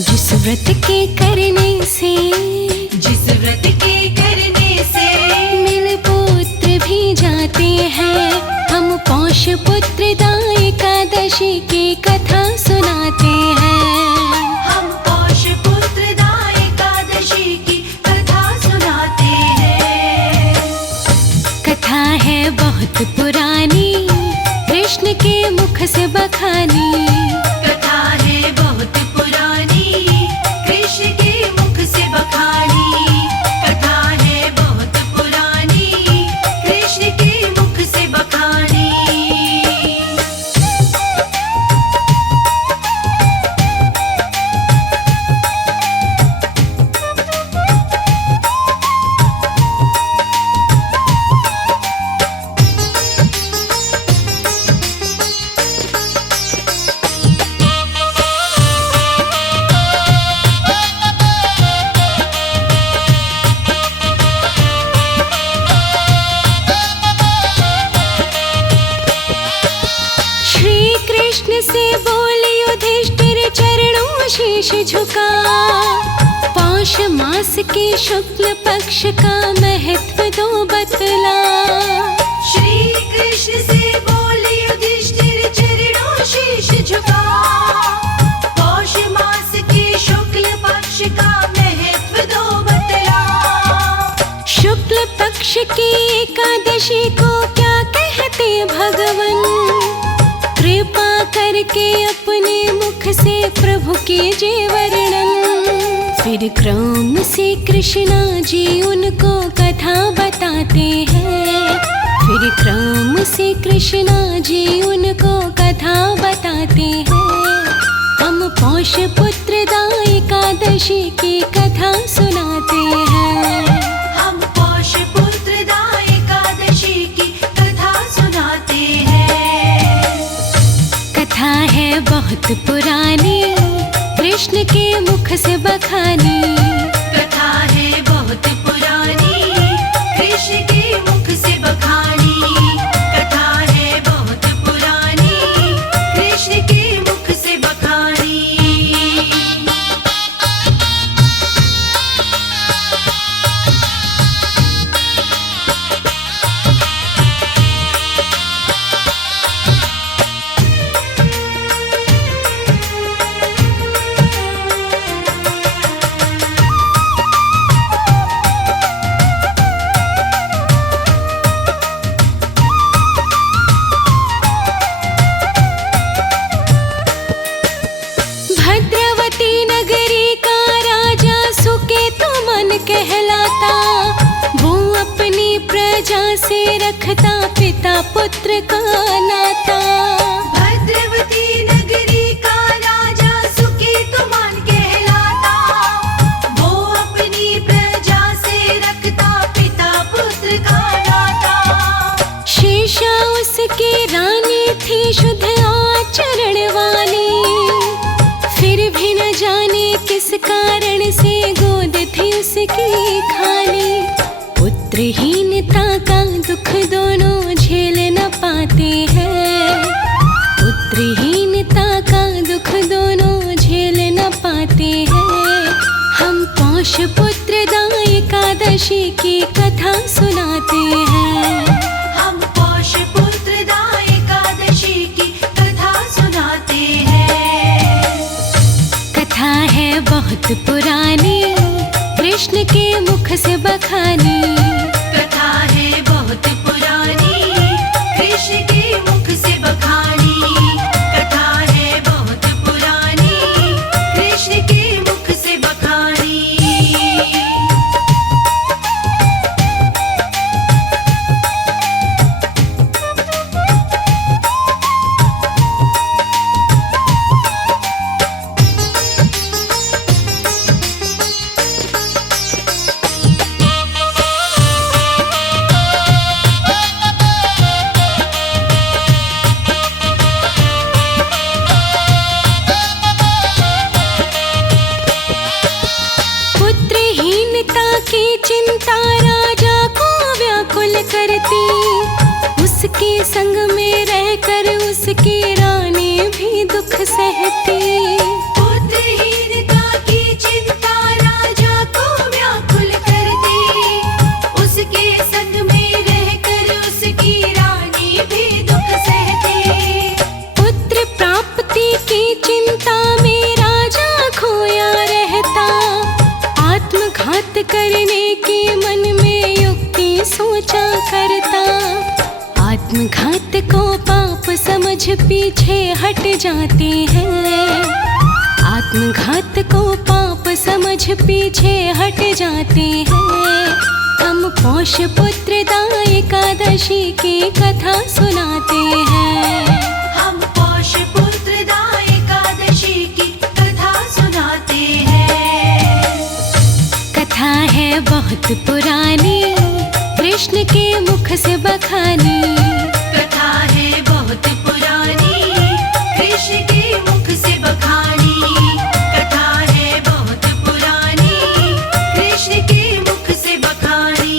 जिस व्रत के करने से मिल पुत्र भी जाते हैं, हम पौष पुत्रदा एकादशी की कथा सुनाते हैं। हम पौष पुत्रदा एकादशी की कथा सुनाते हैं। कथा है बहुत पुरानी, कृष्ण के मुख से बखानी। कथा है बहुत पुरानी, कृष्ण के मुख से बखानी। कथा है बहुत पुरानी, कृष्ण के मुख से बखानी। से बोले युधिष्ठिर चरणों शीश झुका, पौष मास के शुक्ल पक्ष का महत्व दो बतला। श्री कृष्ण से बोले युधिष्ठिर चरणों शीश झुका, पौष मास के शुक्ल पक्ष का महत्व दो बतला। शुक्ल पक्ष की एकादशी को क्या कहते भगवन, कृपा करके अपने मुख से प्रभु कीजिए वर्णन। फिर क्रम से कृष्णा जी उनको कथा बताते हैं। फिर क्रम से कृष्णा जी उनको कथा बताते हैं। हम पौष पुत्रदा एकादशी की कथा सुनाते हैं। हम पौष पुत्रदा एकादशी की कथा सुनाते हैं। कथा है बहुत पुरानी, कृष्ण के मुख से बखानी। कथा है बहुत पुरानी, कृष्ण के मुख से बखानी। कथा है बहुत पुरानी, कृष्ण के मुख से बखानी। कहलाता, वो अपनी प्रजा से रखता पिता पुत्र का नाता। भद्रवती नगरी का राजा सुकेतुमान कहलाता, वो अपनी प्रजा से रखता पिता पुत्र का नाता। शेषा उसकी रानी थी शुद्ध आचरण वाली, फिर भी न जाने किस कारण से गोद थी उसकी खाली। पुत्रहीनता का दुख दोनों झेल न पाते हैं। पुत्रहीनता का दुख दोनों झेल न पाते हैं। हम पौष पुत्रदा एकादशी की कथा सुनाते हैं। हम पौष पुत्रदा एकादशी की कथा सुनाते हैं। कथा है बहुत पुरानी, कृष्ण के मुख से बखानी। कथा है बहुत पुरानी, कृष्ण के मुख से बखानी। कथा है बहुत पुरानी, कृष्ण के मुख से बखानी। चिंता राजा को व्याकुल करती, उसके संग में रहकर उसकी रानी भी दुख सहती। पुत्रहीनता करने की मन में युक्ति सोचा करता, आत्मघात को पाप समझ पीछे हट जाते हैं। आत्मघात को पाप समझ पीछे हट जाते हैं। हम पौष पुत्रदा एकादशी की कथा सुनाते हैं। हम पौष पुत्रदा एकादशी की कथा सुनाते हैं। कथा है बहुत पुरानी, कृष्ण के मुख से बखानी। कथा है बहुत पुरानी, कृष्ण के मुख से बखानी। कथा है बहुत पुरानी, कृष्ण के मुख से बखानी।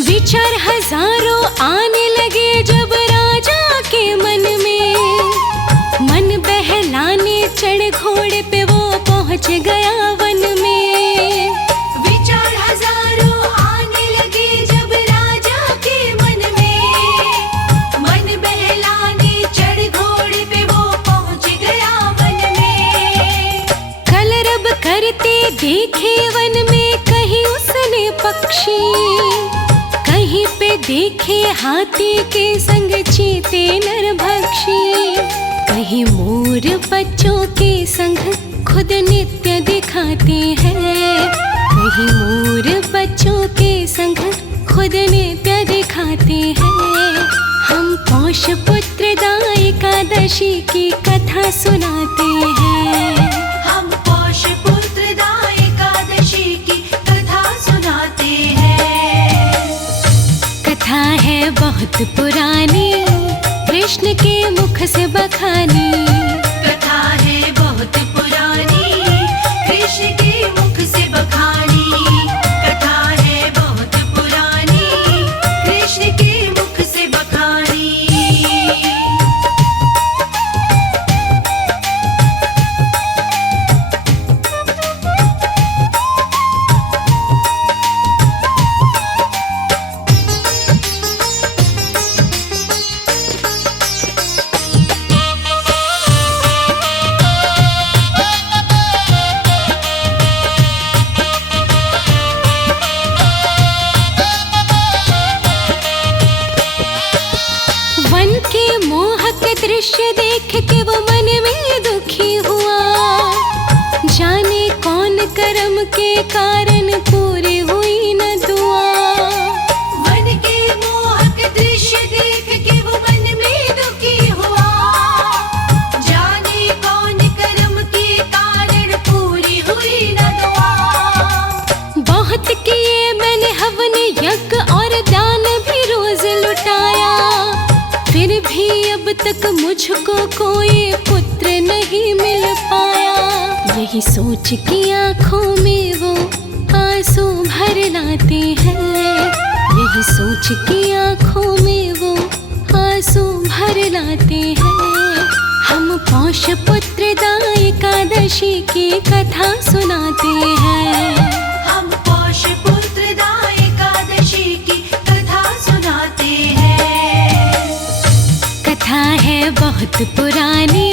विचार हजारों आने लगे जब राजा के मन में। मन बहलाने चढ़ घोड़े पे वो पहुंच गया वन में। विचार हजारों आने लगे जब राजा के मन में। मन बहलाने चढ़ घोड़े पे वो पहुंच गया वन में। कलरब करते देखे वन में कहीं उसने पक्षी, कहीं पे देखे हाथी के संग चीते नरभक्षी। कहीं मोर बच्चों के संग खुद नित्य दिखाते हैं। कहीं मोर बच्चों के संग खुद नित्य दिखाते हैं। हम पौष पुत्रदा एकादशी की कथा सुनाते हैं। हम पौष पुत्रदा एकादशी की कथा सुनाते हैं। कथा है बहुत पुरानी, कृष्ण के मुख से बखानी। कथा है बहुत पुरानी, कृष्ण के मुख से बखानी। कथा है बहुत पुरानी, कृष्ण के मुख से बखानी। वन के मोहक दृश्य देख के वो मन में दुखी हुआ। जाने कौन कर्म के कारण पूरी हुई न दुआ। वन के मोहक दृश्य देख के वो मन में दुखी हुआ। जाने कौन कर्म के कारण पूरी हुई न दुआ। बहुत किए मैंने हवन यज्ञ और दान भी रोज लुटाया, फिर भी अब तक मुझको कोई पुत्र नहीं मिल पाया। यही सोच की आंखों में वो आंसू भर लाते हैं। यही सोच की आंखों में वो आंसू भर लाते हैं। हम पौष पुत्रदा एकादशी की कथा सुनाते हैं। हम पौष पुत्रदा एकादशी की कथा सुनाते हैं। कथा है बहुत पुरानी,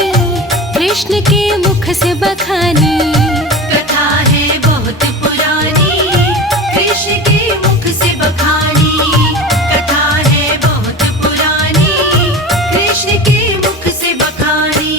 कृष्ण के मुख से बखानी। कथा है बहुत पुरानी, कृष्ण के मुख से बखानी। कथा है बहुत पुरानी, कृष्ण के मुख से बखानी।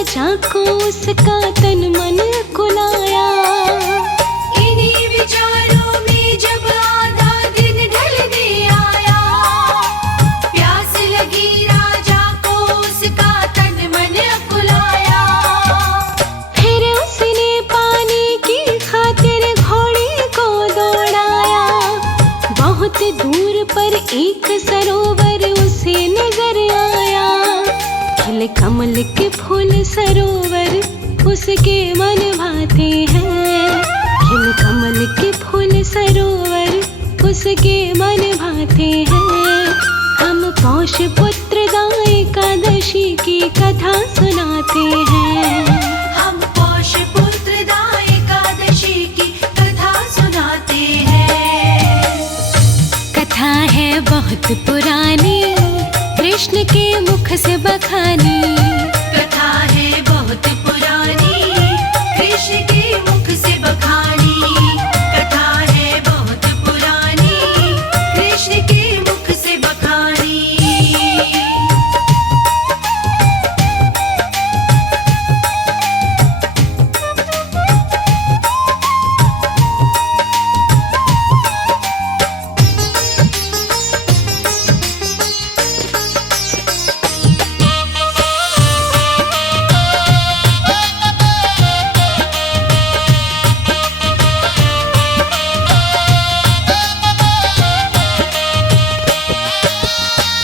राजा को उसका तन मन कुलाया। इन्हीं विचारों में जब आधा दिन ढलने आया, प्यास लगी राजा को उसका तन मन कुलाया। फिर उसने पानी की खातिर घोड़े को दौड़ाया। बहुत दूर पर एक सरोवर उसे नजर आया। खिले कमल के फूल सरोवर उसके मन भाते हैं। खिले कमल के फूल सरोवर उसके मन भाते हैं। हम पौष पुत्रदा एकादशी की कथा सुनाते हैं। हम पौष पुत्रदा एकादशी की कथा सुनाते हैं। कथा है बहुत पुरानी, कृष्ण के मुख से बखानी। कथा है बहुत पुरानी, कृष्ण के मुख से बखानी। कथा है बहुत पुरानी, कृष्ण के मुख से बखानी।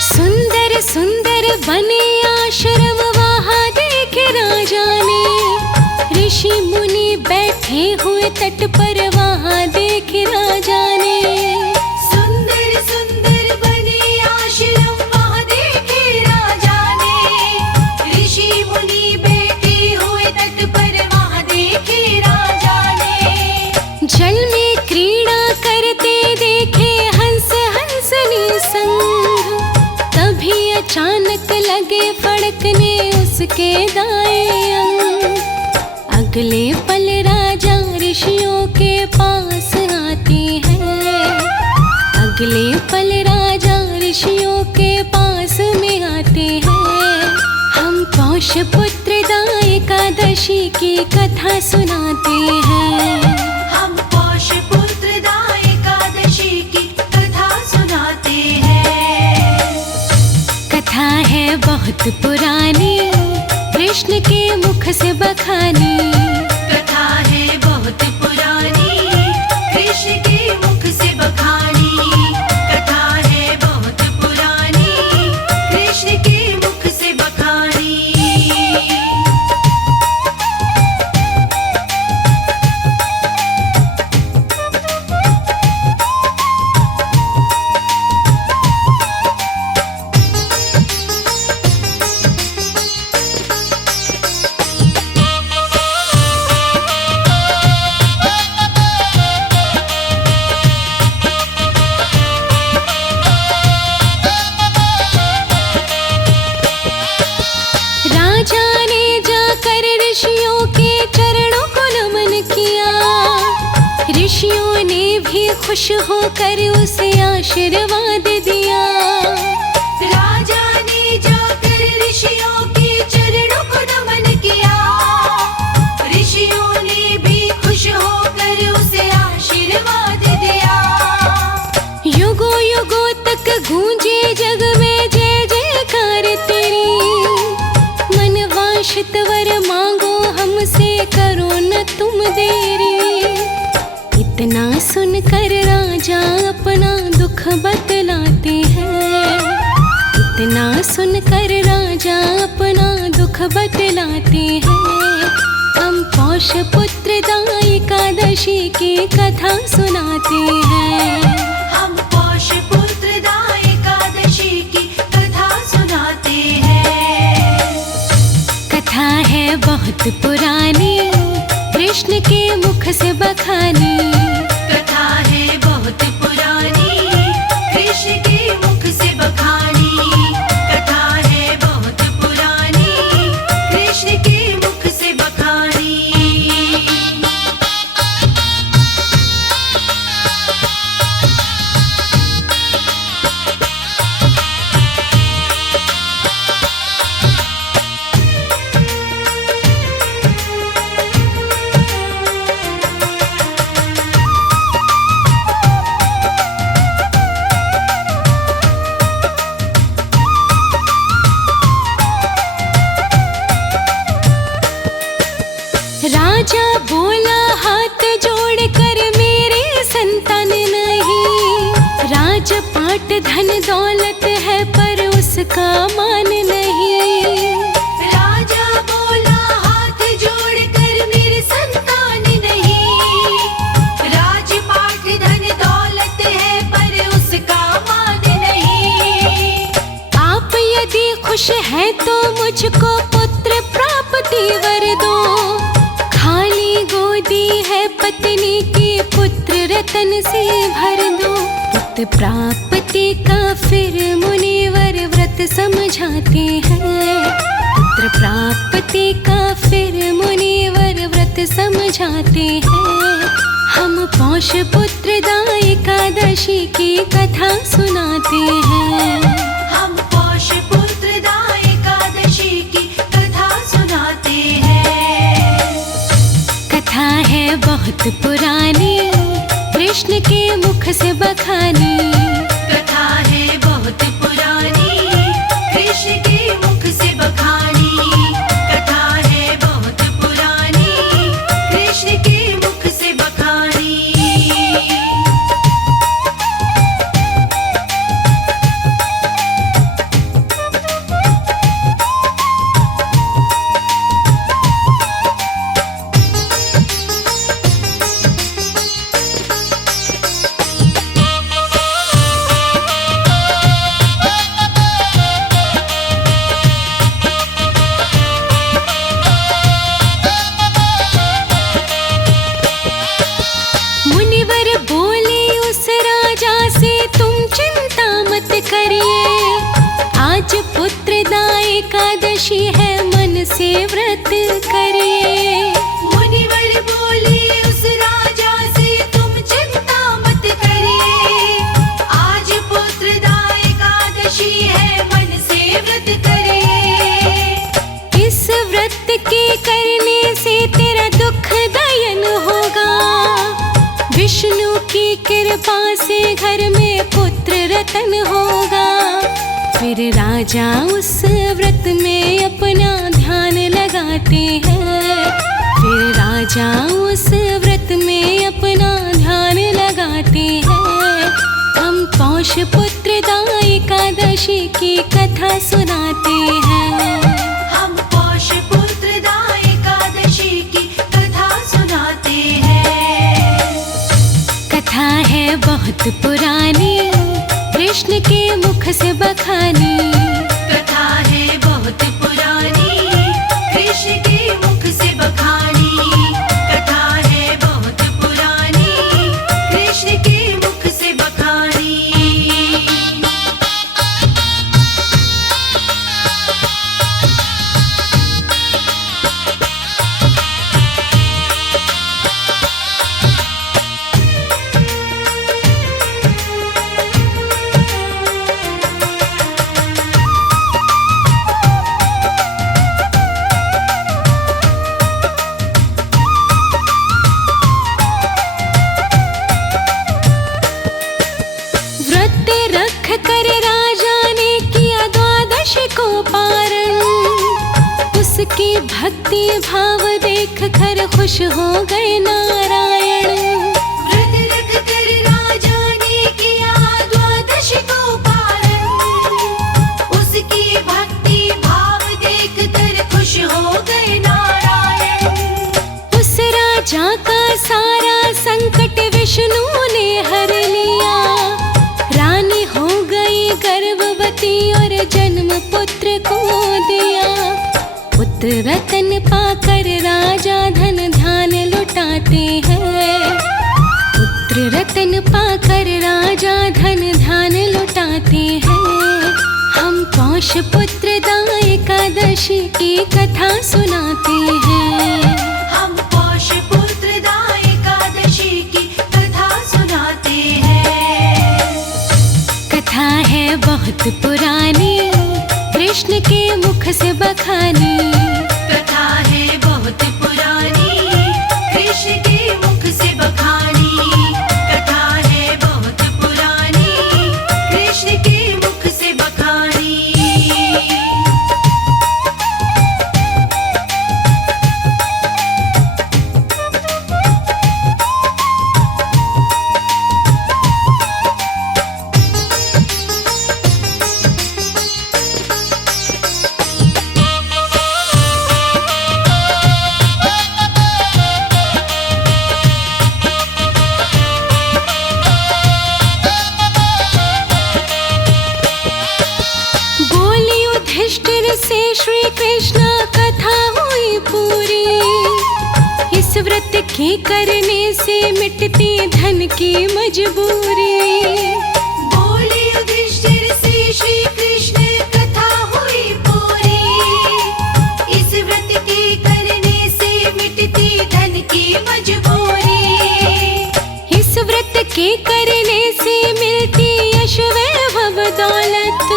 सुंदर सुंदर बने आश्रम वहाँ देखे राजा ने। ऋषि मुनि बैठे हुए तट पर वहाँ देखे राजा ने। सुंदर सुंदर बने आश्रम वहाँ देखे राजा ने। ऋषि मुनि बैठे हुए तट पर वहाँ देखे राजा ने। जल में क्रीड़ा करते देखे हंस हंसनी संग। तभी अचानक लगे फड़कने उसके दाएं अंग। अगले पल राजा ऋषियों के पास आते हैं। अगले पल राजा ऋषियों के पास में आते हैं। हम पौष पुत्रदा एकादशी की कथा सुनाते हैं। हम पौष पुत्रदा एकादशी की कथा सुनाते हैं। कथा है बहुत पुरानी, कृष्ण के मुख से बखानी। कथा है बहुत पुरानी, कृष्ण के मुख से बखानी। कथा है बहुत पुरानी, कृष्ण के मुख से बखानी। राजा ने जाकर ऋषियों के चरणों को नमन किया। ऋषियों ने भी खुश होकर उसे आशीर्वाद दिया। राजा ने जाकर ऋषियों के चरणों को नमन किया। ऋषियों ने भी खुश होकर उसे आशीर्वाद दिया। युगों युगों तक गूंजे जग में जय जयकार तेरी। मनवांछित वर मांगो हमसे, करो न तुम देरी। इतना सुनकर राजा अपना दुख बतलाते हैं। इतना सुनकर राजा अपना दुख बतलाते हैं। हम पौष पुत्रदा एकादशी की कथा सुनाते हैं। हम पौष पुत्रदा एकादशी की कथा सुनाते हैं। कथा है बहुत पुरानी, कृष्ण के मुख से बखानी। कथा है बहुत पुरानी, कृष्ण के मुख से बखानी। कथा है बहुत पुरानी, कृष्ण के मुख से बखानी। राजा बोला हाथ जोड़ कर मेरे संतान नहीं, राजपाट धन दौलत है पर उसका मान नहीं। राजा बोला हाथ जोड़ कर मेरे संतान नहीं, राजपाट धन दौलत है पर उसका मान नहीं। आप यदि खुश हैं तो मुझको पुत्र प्राप्ति वर दो, खाली गोदी है पत्नी की पुत्र रतन से भर दो। पुत्र प्राप्ति का फिर मुनिवर व्रत समझाते हैं, पुत्र प्राप्ति का फिर मुनिवर व्रत समझाते हैं। हम पौष पुत्रदा एकादशी की कथा सुनाते हैं, हम पौष पुत्रदा एकादशी की कथा सुनाते हैं। कथा है बहुत पुरानी, कृष्ण के मुख से बखानी। कथा है बहुत पुरानी, कृष्ण के मुख से बखानी। कथा है बहुत पुरानी, कृष्ण के मुख से बखानी। मुनिवर बोले उस राजा से तुम चिंता मत करिए, आज पुत्रदा एकादशी है मन से व्रत करिए। मुनिवर बोले उस राजा से तुम चिंता मत करिए, आज पुत्रदा एकादशी है मन से व्रत करिए। इस व्रत के करने से तेरा दुख दयन होगा, विष्णु की कृपा से घर में पुत्र रतन होगा। फिर राजा उस व्रत में अपना ध्यान लगाते हैं, फिर राजा उस व्रत में अपना ध्यान लगाते हैं। हम पौष पुत्रदा एकादशी की कथा सुनाते हैं, हम पौष पुत्रदा एकादशी की कथा सुनाते हैं। कथा है बहुत पुरानी, कृष्ण के मुख से बखानी। कथा है बहुत पुरानी, कृष्ण के मुख से बखानी। कथा है बहुत पुरानी, कृष्ण के मुख से बखानी। व्रत रख कर राजा ने किया द्वादश को पारण, उसकी भक्ति भाव देख कर खुश हो गए नारायण। व्रत रख कर राजा ने किया द्वादश को पारण, उसकी भक्ति भाव देख कर खुश हो गए नारायण। उस राजा का सारा संकट विष्णु ने हर लिया, रानी हो गई गर्भवती और जन्म पुत्र को दिया। पुत्र रतन पाकर राजा धन ध्यान लुटाते हैं, पुत्र रतन पाकर राजा धन ध्यान लुटाते हैं। हम पौष पुत्रदा एकादशी की कथा सुनाते हैं, हम पौष पुत्रदा एकादशी की कथा सुनाते हैं। कथा है बहुत पुरानी, कृष्ण के मुख से बखानी। कथा है बहुत पुरानी, कृष्ण के मुख से बखानी। कथा है बहुत पुरानी, कृष्ण के मुख से बखानी। युधिष्ठिर से श्री कृष्ण कथा हुई पूरी। इस व्रत के करने से मिटती धन की मजबूरी। बोले युधिष्ठिर से श्री कृष्ण कथा हुई पूरी। इस व्रत के करने से मिटती धन की मजबूरी। इस व्रत के करने से मिलती यश वैभव दौलत।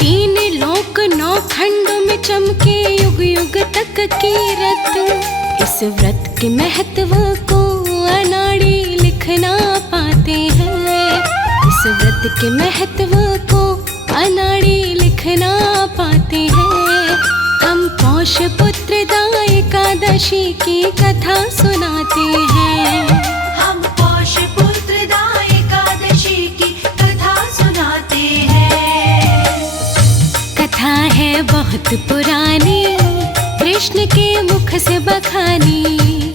3 लोक 9 खंडों में चमके युग युग तक की रत। इस व्रत के महत्व को अनाड़ी लिख ना पाते हैं। इस व्रत के महत्व को अनाड़ी लिख ना पाते हैं। हम पौष पुत्रदा एकादशी की कथा सुनाते हैं। हम पौष पुत्रदा एकादशी की कथा सुनाते हैं। कथा है बहुत पुरानी, कृष्ण के मुख से बखानी।